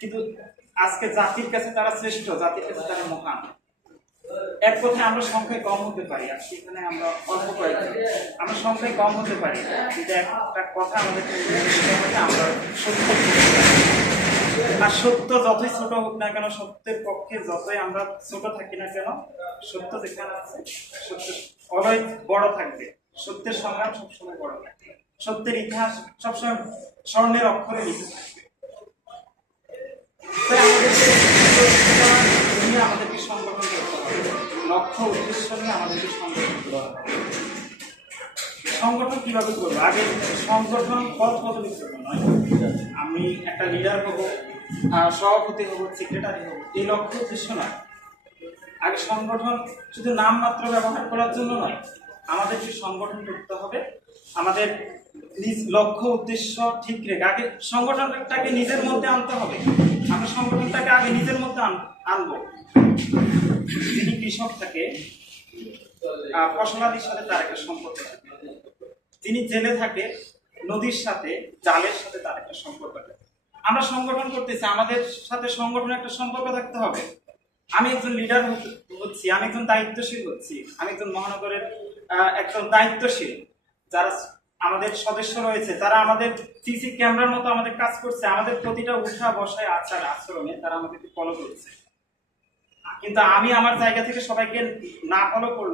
কিন্তু আজকে জাতির কাছে তারা শ্রেষ্ঠ, জাতির কাছে তারা মহান। এক কথায় আমরা সংখ্যায় কম হতে পারি, আর সেখানে আমরা অল্প কয়েকজন, আমরা সংখ্যায় কম হতে পারি, কিন্তু একটা কথা আমাদেরকে মনে রাখতে হবে, আমরা সত্য বলতে পারি। আর সত্য যতই ছোট হোক না কেন, সত্যের পক্ষে যতই আমরা ছোট থাকি না কেন, সত্য যেখানে আছে সত্য অলওয়েজ বড় থাকবে। সত্যের সংগ্রাম সবসময় বড় থাকবে, সত্যের ইতিহাস সবসময় স্বর্ণের অক্ষরে লিখে থাকবে। তাই আমাদেরকে সংগঠন করতে হবে, লক্ষ্য উদ্দেশ্য নিয়ে আমাদেরকে সংগঠন করতে হবে। সংগঠন কিভাবে করবো? আগে সংগঠন পদ পদবীর জন্য নয়, আমি একটা লিডার হবো, সভাপতি হবো, সেক্রেটারি হবো, এই লক্ষ্য উদ্দেশ্য নয়। আগে সংগঠন শুধু নাম মাত্র ব্যবহার করার জন্য নয়, আমাদেরকে সংগঠন করতে হবে আমাদের নিজ লক্ষ্য উদ্দেশ্য ঠিক রেখে। আগে সংগঠনটাকে নিজের মধ্যে আনতে হবে, আমরা সংগঠনটাকে আগে নিজের মধ্যে আনবো। যিনি কৃষক থাকে, ফসলাদির সাথে তার একটা সম্পর্ক থাকে, যিনি জেলে থাকে, নদীর সাথে জালের সাথে তার একটা সম্পর্ক থাকে। আমরা সংগঠন করতেছি, আমাদের সাথে সংগঠনের একটা সম্পর্ক থাকতে হবে। আমি একজন লিডার হচ্ছি, আমি একজন দায়িত্বশীল হচ্ছি, আমি একজন মহানগরের একজন দায়িত্বশীল। যারা আমাদের সদস্য রয়েছে, তারা আমাদের সিসি ক্যামেরার মতো আমাদের কাজ করছে, আমাদের প্রতিটা উঠা বসায় আচার আচরণে তারা আমাদেরকে ফলো করছে। কিন্তু আমি আমার জায়গা থেকে সবাইকে না ফলো করলে